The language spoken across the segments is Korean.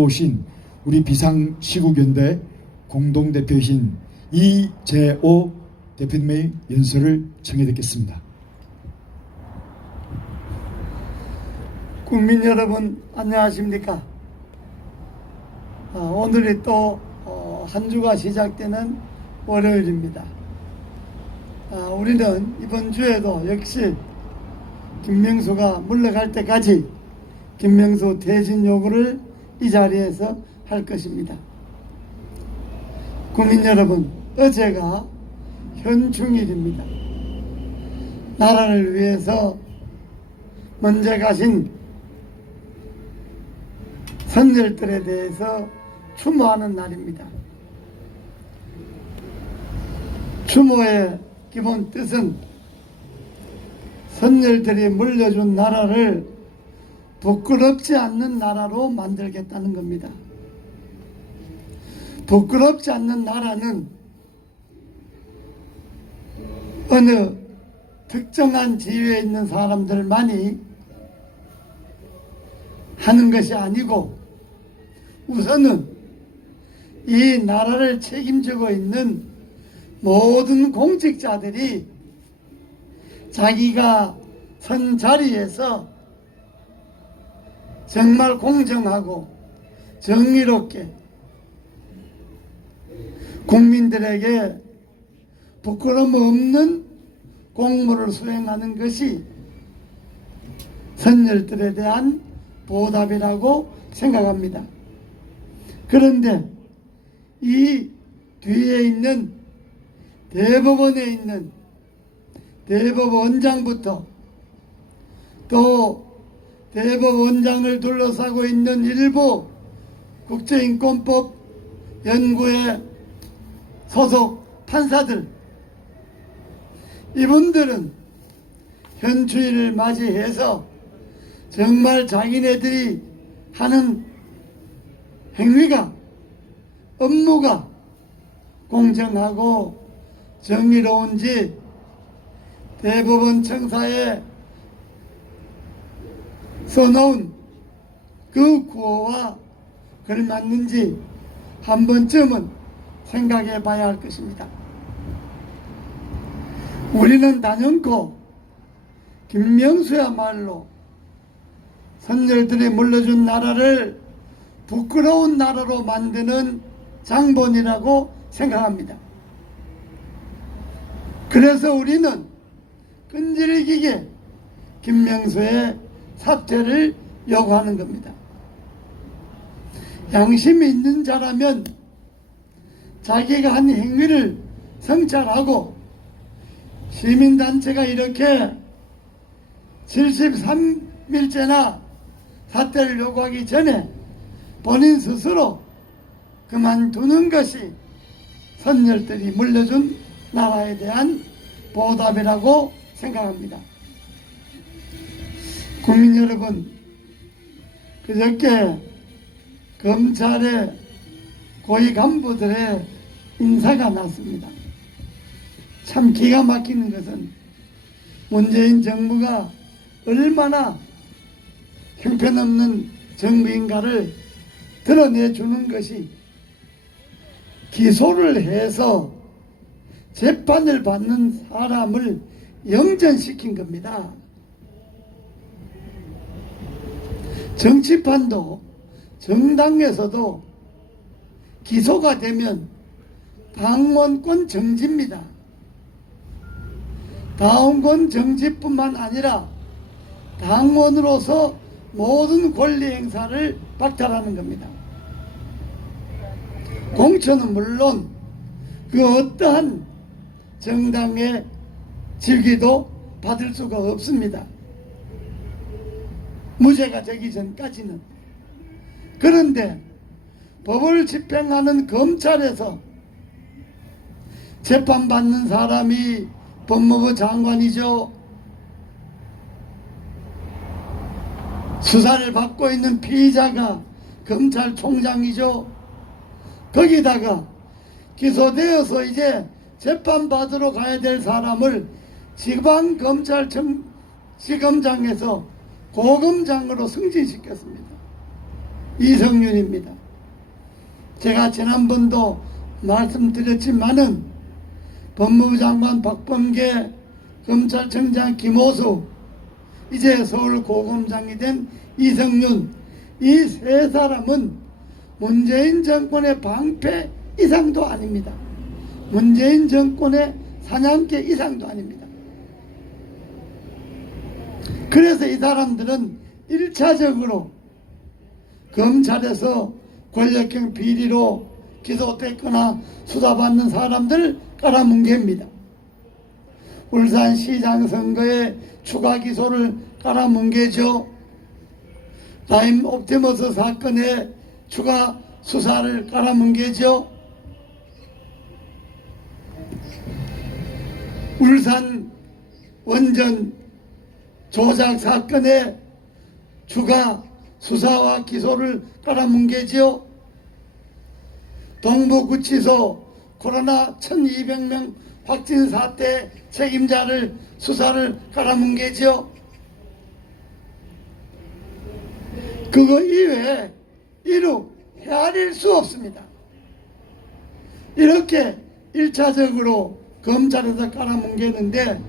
오신 우리 비상시국연대 공동대표이신 이재호 대표님의 연설을 청해 듣겠습니다. 국민 여러분 안녕하십니까? 오늘이 또 한 주가 시작되는 월요일입니다. 우리는 이번 주에도 역시 김명수가 물러갈 때까지 김명수 퇴진 요구를 이 자리에서 할 것입니다. 국민 여러분, 어제가 현충일입니다. 나라를 위해서 먼저 가신 선열들에 대해서 추모하는 날입니다. 추모의 기본 뜻은 선열들이 물려준 나라를 부끄럽지 않는 나라로 만들겠다는 겁니다. 부끄럽지 않는 나라는 어느 특정한 지위에 있는 사람들만이 하는 것이 아니고 우선은 이 나라를 책임지고 있는 모든 공직자들이 자기가 선 자리에서 정말 공정하고 정의롭게 국민들에게 부끄러움 없는 공무를 수행하는 것이 선열들에 대한 보답이라고 생각합니다. 그런데 이 뒤에 있는 대법원에 있는 대법원장부터 또 대법원장을 둘러싸고 있는 일부 국제인권법 연구회 소속 판사들, 이분들은 현충일을 맞이해서 정말 자기네들이 하는 행위가, 업무가 공정하고 정의로운지 대법원 청사에 써놓은 그 구호와 걸맞는지 한 번쯤은 생각해 봐야 할 것입니다. 우리는 단연코 김명수야말로 선열들이 물려준 나라를 부끄러운 나라로 만드는 장본이라고 생각합니다. 그래서 우리는 끈질기게 김명수의 사퇴를 요구하는 겁니다. 양심이 있는 자라면 자기가 한 행위를 성찰하고 시민단체가 이렇게 73일째나 사퇴를 요구하기 전에 본인 스스로 그만두는 것이 선열들이 물려준 나라에 대한 보답이라고 생각합니다. 국민 여러분, 그저께 검찰의 고위 간부들의 인사가 났습니다. 참 기가 막히는 것은 문재인 정부가 얼마나 형편없는 정부인가를 드러내주는 것이 기소를 해서 재판을 받는 사람을 영전시킨 겁니다. 정치판도 정당에서도 기소가 되면 당원권 정지입니다. 당원권 정지뿐만 아니라 당원으로서 모든 권리 행사를 박탈하는 겁니다. 공천은 물론 그 어떠한 정당의 직위도 받을 수가 없습니다. 무죄가 되기 전까지는. 그런데 법을 집행하는 검찰에서 재판받는 사람이 법무부 장관이죠. 수사를 받고 있는 피의자가 검찰총장이죠. 거기다가 기소되어서 이제 재판받으러 가야 될 사람을 지방검찰청지검장에서 고검장으로 승진시켰습니다. 이성윤입니다. 제가 지난번도 말씀드렸지만은 법무부 장관 박범계, 검찰청장 김호수, 이제 서울고검장이 된 이성윤, 이 세 사람은 문재인 정권의 방패 이상도 아닙니다. 문재인 정권의 사냥개 이상도 아닙니다. 그래서 이 사람들은 1차적으로 검찰에서 권력형 비리로 기소됐거나 수사받는 사람들 깔아뭉갭니다. 울산시장 선거에 추가 기소를 깔아뭉개죠. 타임 옵티머스 사건에 추가 수사를 깔아뭉개죠. 울산 원전 조작 사건에 추가 수사와 기소를 깔아뭉개죠. 동부구치소 코로나 1200명 확진 사태 책임자를 수사를 깔아뭉개죠. 그거 이외에 이루 헤아릴 수 없습니다. 이렇게 1차적으로 검찰에서 깔아뭉개는데,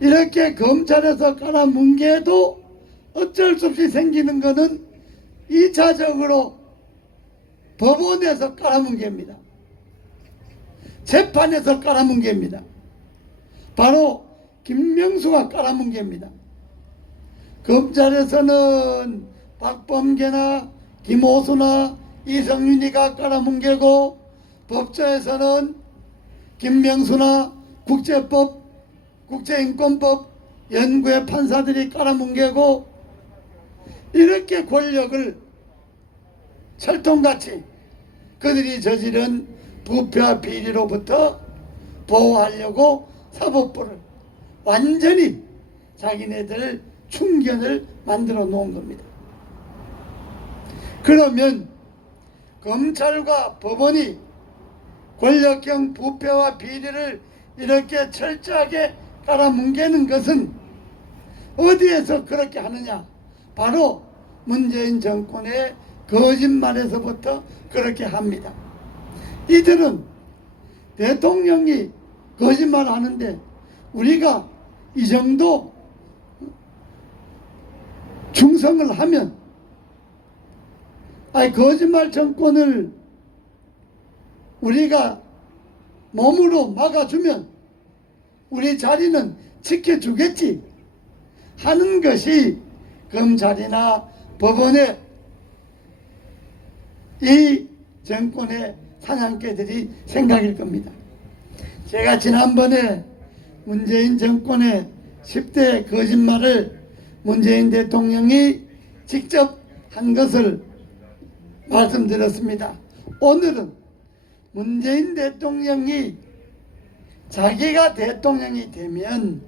이렇게 검찰에서 깔아뭉개도 어쩔 수 없이 생기는 것은 2차적으로 법원에서 깔아뭉갭니다. 재판에서 깔아뭉갭니다. 바로 김명수가 깔아뭉갭니다. 검찰에서는 박범계나 김호수나 이성윤이가 깔아뭉개고, 법조에서는 김명수나 국제법, 국제인권법 연구의 판사들이 깔아뭉개고, 이렇게 권력을 철통같이 그들이 저지른 부패와 비리로부터 보호하려고 사법부를 완전히 자기네들 충견을 만들어 놓은 겁니다. 그러면 검찰과 법원이 권력형 부패와 비리를 이렇게 철저하게 깔아뭉개는 것은 어디에서 그렇게 하느냐? 바로 문재인 정권의 거짓말에서부터 그렇게 합니다. 이들은 대통령이 거짓말하는데 우리가 이 정도 충성을 하면, 거짓말 정권을 우리가 몸으로 막아주면 우리 자리는 지켜주겠지 하는 것이 검찰이나 법원의 이 정권의 사냥개들이 생각일 겁니다. 제가 지난번에 문재인 정권의 10대 거짓말을 문재인 대통령이 직접 한 것을 말씀드렸습니다. 오늘은 문재인 대통령이 자기가 대통령이 되면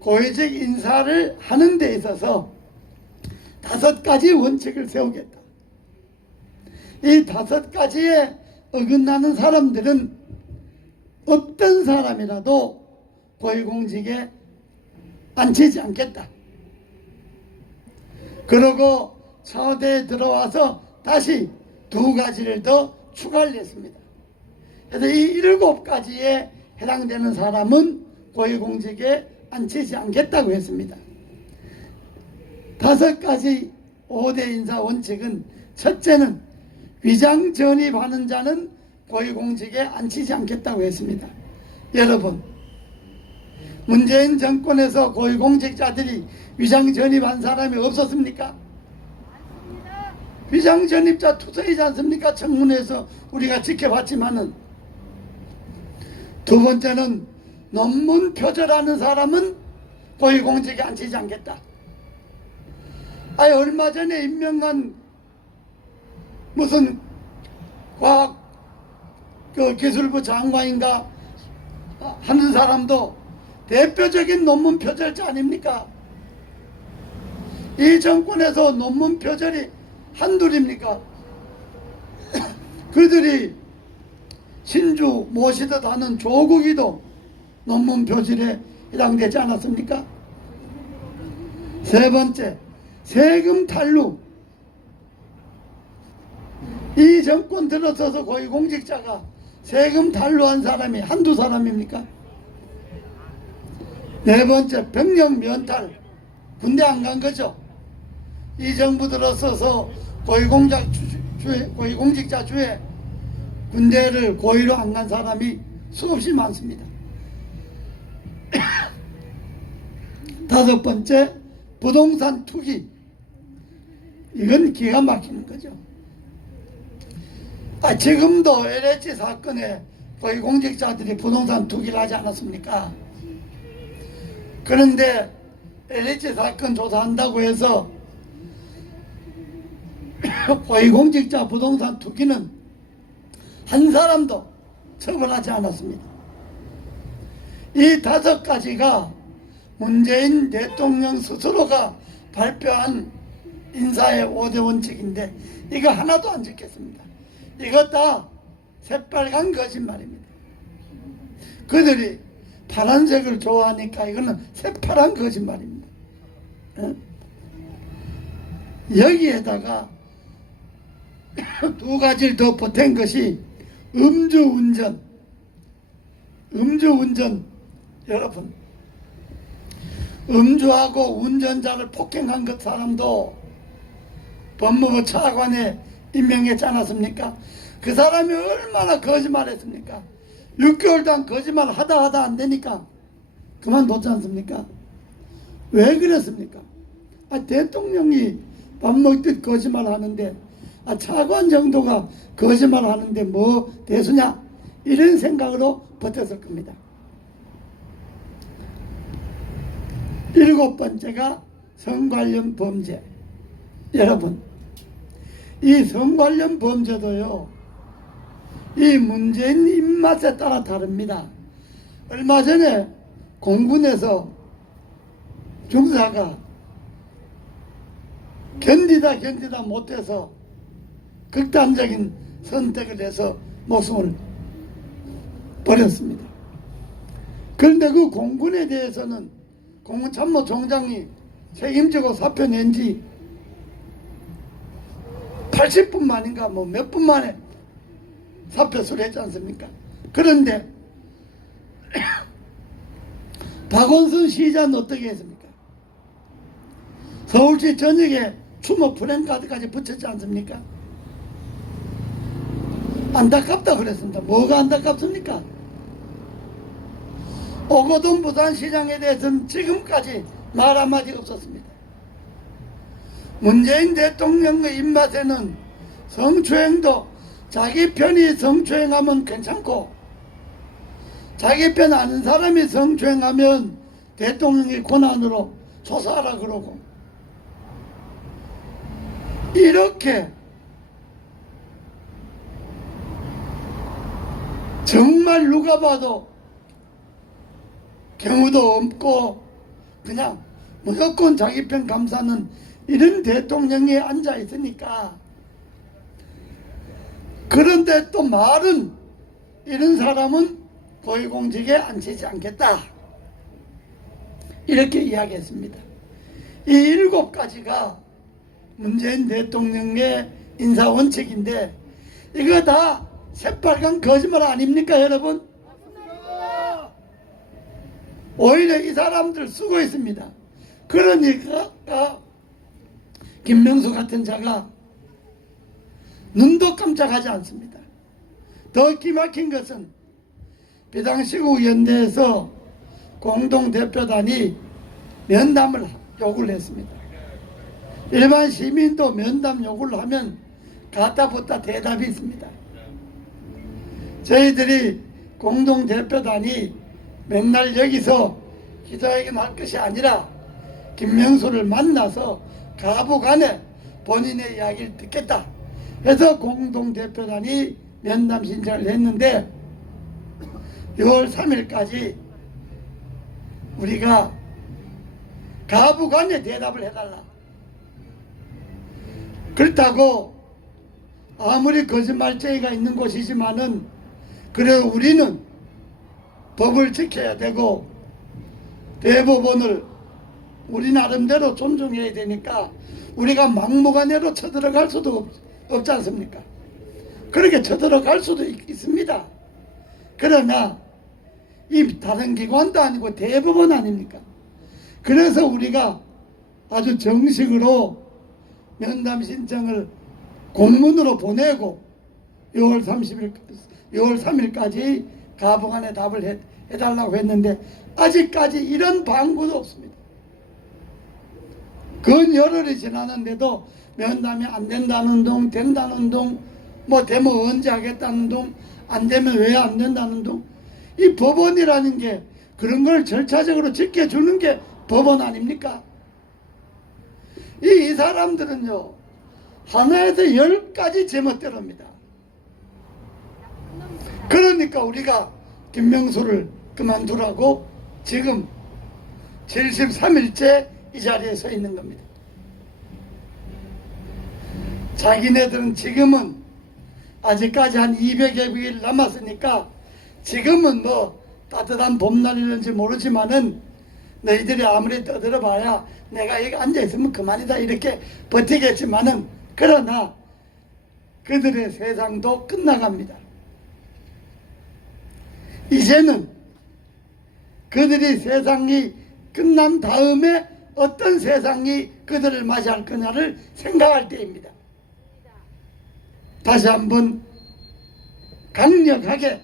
고위직 인사를 하는 데 있어서 5가지 원칙을 세우겠다. 이 5가지에 어긋나는 사람들은 어떤 사람이라도 고위공직에 앉히지 않겠다. 그러고 청와대에 들어와서 다시 2가지를 더 추가를 했습니다. 그래서 이 7가지에 해당되는 사람은 고위공직에 앉히지 않겠다고 했습니다. 5가지 5대 인사 원칙은, 첫째는 위장 전입하는 자는 고위공직에 앉히지 않겠다고 했습니다. 여러분, 문재인 정권에서 고위공직자들이 위장 전입한 사람이 없었습니까? 위장 전입자 투서이지 않습니까? 청문회에서 우리가 지켜봤지만은. 두 번째는 논문 표절하는 사람은 고위공직에 앉히지 않겠다. 얼마 전에 임명한 무슨 과학 기술부 장관인가 하는 사람도 대표적인 논문 표절자 아닙니까? 이 정권에서 논문 표절이 한둘입니까? 그들이 신주 모시듯 하는 조국이도 논문 표절에 해당되지 않았습니까? 세 번째, 세금 탈루. 이 정권 들어서서 고위공직자가 세금 탈루한 사람이 한두 사람입니까? 네 번째, 병력 면탈. 군대 안 간 거죠. 이 정부 들어서서 고위공직자 주에 군대를 고의로 안 간 사람이 수없이 많습니다. 다섯 번째, 부동산 투기. 이건 기가 막히는 거죠. 지금도 LH 사건에 고위공직자들이 부동산 투기를 하지 않았습니까? 그런데 LH 사건 조사한다고 해서 고위공직자 부동산 투기는 한 사람도 처벌하지 않았습니다. 이 다섯 가지가 문재인 대통령 스스로가 발표한 인사의 5대 원칙인데 이거 하나도 안 지켰습니다. 이거 다 새빨간 거짓말입니다. 그들이 파란색을 좋아하니까 이거는 새파란 거짓말입니다. 여기에다가 두 가지를 더 보탠 것이 음주운전. 여러분, 음주하고 운전자를 폭행한 것 사람도 법무부 차관에 임명했지 않았습니까? 그 사람이 얼마나 거짓말했습니까? 6개월 동안 거짓말 하다 안 되니까 그만뒀지 않습니까? 왜 그랬습니까? 대통령이 밥 먹듯 거짓말 하는데 차관 정도가 거짓말 하는데 뭐 대수냐? 이런 생각으로 버텼을 겁니다. 일곱 번째가 성 관련 범죄. 여러분, 이 성 관련 범죄도요, 이 문재인 입맛에 따라 다릅니다. 얼마 전에 공군에서 중사가 견디다 못해서 극단적인 선택을 해서 목숨을 버렸습니다. 그런데 그 공군에 대해서는 공군참모총장이 책임지고 사표 낸지 80분 만인가 뭐 몇 분 만에 사표 수리했지 않습니까? 그런데 박원순 시장은 어떻게 했습니까? 서울시 전역에 추모 프랜카드까지 붙였지 않습니까? 안타깝다 그랬습니다. 뭐가 안타깝습니까? 오거돈 부산시장에 대해서는 지금까지 말 한마디 없었습니다. 문재인 대통령의 입맛에는 성추행도 자기 편이 성추행하면 괜찮고 자기 편 아는 사람이 성추행하면 대통령이 권한으로 조사하라 그러고 이렇게 정말 누가 봐도 경우도 없고 그냥 무조건 자기 편 감사는 이런 대통령이 앉아 있으니까 그런데 또 말은 이런 사람은 고위공직에 앉히지 않겠다 이렇게 이야기했습니다. 이 7가지가 문재인 대통령의 인사원칙인데 이거 다 새빨간 거짓말 아닙니까 여러분? 오히려 이 사람들 쓰고 있습니다. 그러니까 김명수 같은 자가 눈도 깜짝하지 않습니다. 더 기막힌 것은 비상시국연대에서 공동대표단이 면담을 요구를 했습니다. 일반 시민도 면담 요구를 하면 가타부타 대답이 있습니다. 저희들이 공동대표단이 맨날 여기서 기자회견 할 것이 아니라 김명수를 만나서 가부간에 본인의 이야기를 듣겠다 해서 공동대표단이 면담 신청을 했는데 6월 3일까지 우리가 가부간에 대답을 해달라. 그렇다고 아무리 거짓말쟁이가 있는 곳이지만은 그래 우리는 법을 지켜야 되고 대법원을 우리 나름대로 존중해야 되니까 우리가 막무가내로 쳐들어갈 수도 없지 않습니까? 그렇게 쳐들어갈 수도 있습니다. 그러나 이 다른 기관도 아니고 대법원 아닙니까? 그래서 우리가 아주 정식으로 면담 신청을 공문으로 보내고 6월 3일까지 가부간에 답을 해달라고 했는데 아직까지 이런 방구도 없습니다. 근 열흘이 지났는데도 면담이 안 된다는 둥, 된다는 둥, 뭐 되면 언제 하겠다는 둥, 안 되면 왜 안 된다는 둥. 이 법원이라는 게 그런 걸 절차적으로 지켜주는 게 법원 아닙니까? 이 사람들은요, 하나에서 10가지 제멋대로입니다. 그러니까 우리가 김명수를 그만두라고 지금 73일째 이 자리에 서 있는 겁니다. 자기네들은 지금은 아직까지 한 200여 일 남았으니까 지금은 뭐 따뜻한 봄날이는지 모르지만은 너희들이 아무리 떠들어봐야 내가 여기 앉아있으면 그만이다 이렇게 버티겠지만은 그러나 그들의 세상도 끝나갑니다. 이제는 그들이 세상이 끝난 다음에 어떤 세상이 그들을 맞이할 거냐를 생각할 때입니다. 다시 한번 강력하게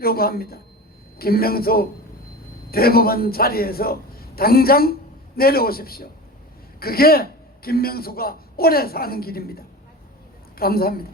요구합니다. 김명수 대법원 자리에서 당장 내려오십시오. 그게 김명수가 오래 사는 길입니다. 감사합니다.